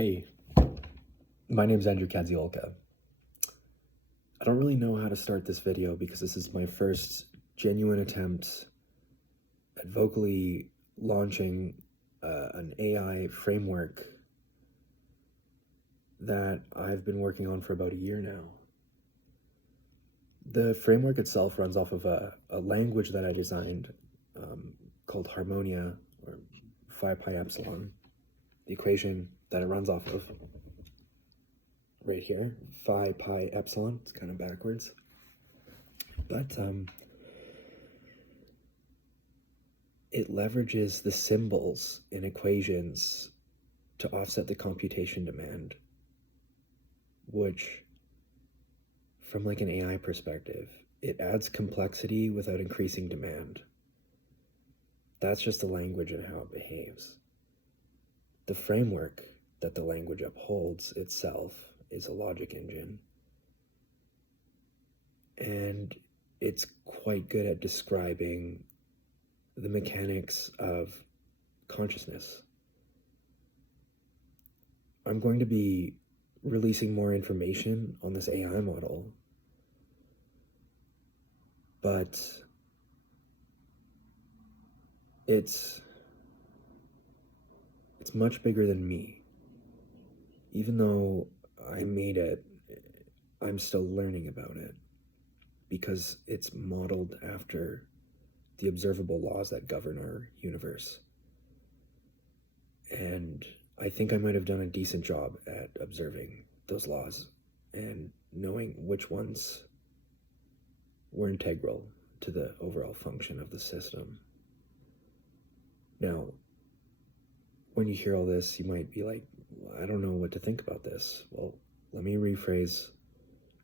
Hey, my name's Andrew Kadziolka. I don't really know how to start this video because this is my first genuine attempt at vocally launching an AI framework that I've been working on for about a year now. The framework itself runs off of a language that I designed called Harmonia, or Phi Pi Epsilon. The equation that it runs off of right here, Phi Pi Epsilon. It's kind of backwards, but it leverages the symbols in equations to offset the computation demand, which, from like an AI perspective, it adds complexity without increasing demand. That's just the language and how it behaves. The framework that the language upholds itself is a logic engine, and it's quite good at describing the mechanics of consciousness. I'm going to be releasing more information on this AI model, but it's much bigger than me. Even though I made it, I'm still learning about it because it's modeled after the observable laws that govern our universe. And I think I might have done a decent job at observing those laws and knowing which ones were integral to the overall function of the system. Now, when you hear all this, you might be like, I don't know what to think about this. Well, let me rephrase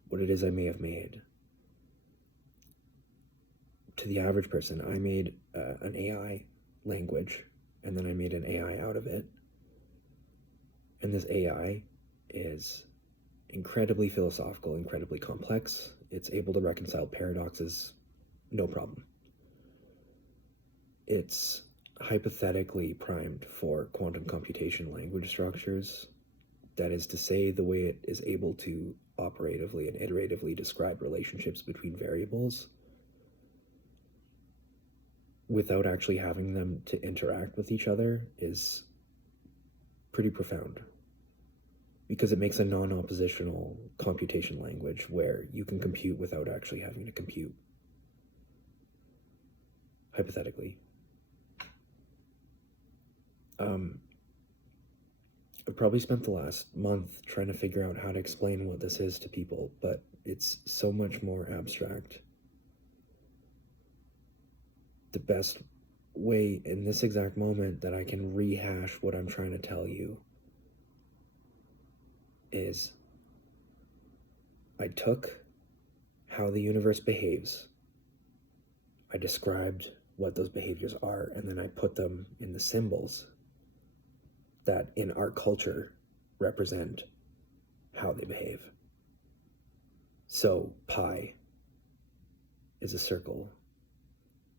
what it is I may have made. To the average person, I made an AI language, and then I made an AI out of it. And this AI is incredibly philosophical, incredibly complex. It's able to reconcile paradoxes, no problem. It's hypothetically primed for quantum computation language structures. That is to say, the way it is able to operatively and iteratively describe relationships between variables without actually having them to interact with each other is pretty profound, because it makes a non-oppositional computation language where you can compute without actually having to compute, hypothetically. I've probably spent the last month trying to figure out how to explain what this is to people, but it's so much more abstract. The best way in this exact moment that I can rehash what I'm trying to tell you is I took how the universe behaves, I described what those behaviors are, and then I put them in the symbols that in our culture represent how they behave. So pi is a circle,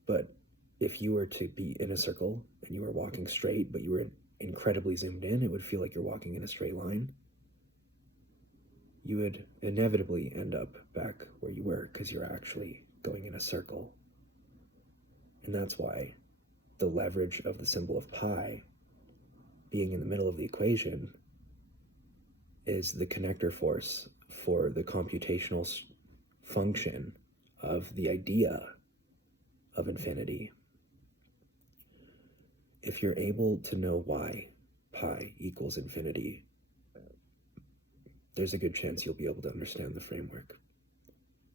but if you were to be in a circle and you were walking straight, but you were incredibly zoomed in, it would feel like you're walking in a straight line. You would inevitably end up back where you were because you're actually going in a circle. And that's why the leverage of the symbol of pi being in the middle of the equation is the connector force for the computational function of the idea of infinity. If you're able to know why pi equals infinity, there's a good chance you'll be able to understand the framework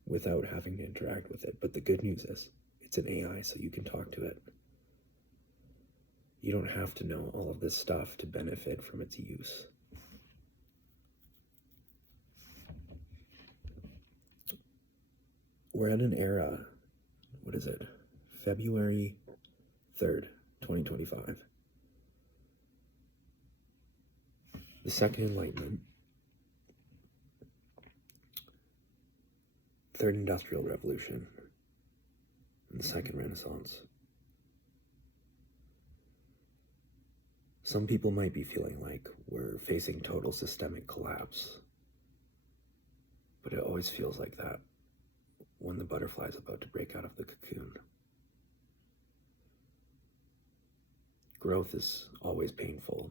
without having to interact with it. But the good news is it's an AI, so you can talk to it. You don't have to know all of this stuff to benefit from its use. We're at an era, what is it? February 3rd, 2025. The Second Enlightenment, Third Industrial Revolution, and the Second Renaissance. Some people might be feeling like we're facing total systemic collapse, but it always feels like that when the butterfly is about to break out of the cocoon. Growth is always painful.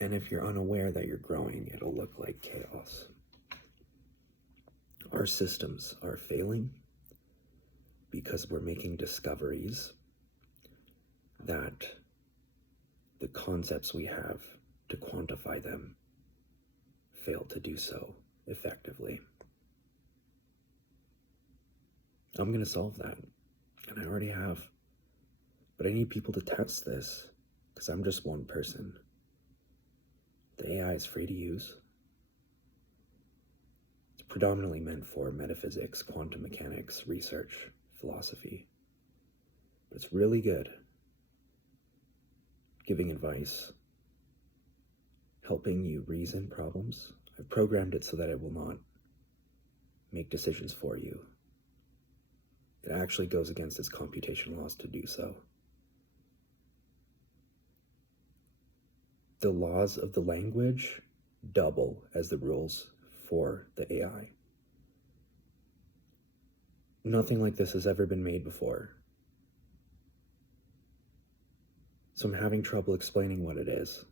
And if you're unaware that you're growing, it'll look like chaos. Our systems are failing because we're making discoveries that the concepts we have to quantify them fail to do so effectively. I'm going to solve that, and I already have. But I need people to test this, because I'm just one person. The AI is free to use. It's predominantly meant for metaphysics, quantum mechanics, research, philosophy. But it's really good giving advice, helping you reason problems. I've programmed it so that it will not make decisions for you. It actually goes against its computation laws to do so. The laws of the language double as the rules for the AI. Nothing like this has ever been made before. So I'm having trouble explaining what it is.